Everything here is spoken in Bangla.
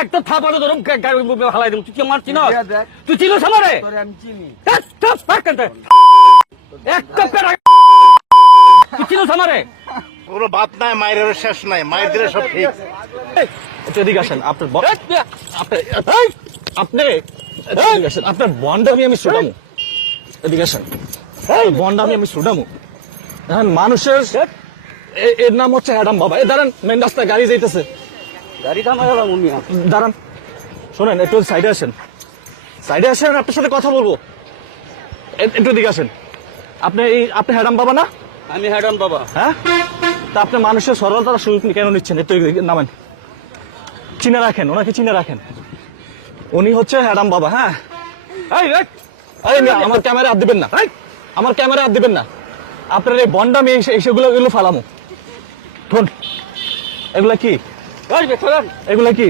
একটা থাপানো ধরুন হালাই দেবো। তুই কি আমার চিনো? তুই চিনোস আমারে? তুই চিনোস আমারে? কোনো বাপ নাই, মায়ের শেষ নাই, মায়ের দিলে সব ঠিক। একটু এদিকে আসেন। আপনার বন্ডামি আমি শুটামু। এদিকে আসেন। বন্ডামি আমি শুটামু। এখন মানুষের এর নাম হচ্ছে অ্যাডাম বাবা। এ দাঁড়ান, মেন রাস্তায় গাড়ি যাইতেছে। গাড়ি থামাই হলাম দাঁড়ান, শোনেন, একটু সাইডে আসেন। সাইডে আসেন, আপনার সাথে কথা বলবো। একটু দিকে আসেন। আপনি হ্যাডাম বাবা না? আমি হ্যাডাম বাবা। হ্যাঁ, তা আপনি মানুষের সরলতার সুযোগ কেন নিচ্ছেন? একটু নামেন, চিনে রাখেন, ওনাকে চিনে রাখেন। উনি হচ্ছে হ্যাডাম বাবা। হ্যাঁ, আমার ক্যামেরা হাত দিবেন না, আমার ক্যামেরা হাত দিবেন না। আপনার এই বন্ডামি এইসবগুলো ফালামো। এগুলা কি? এগুলা কি?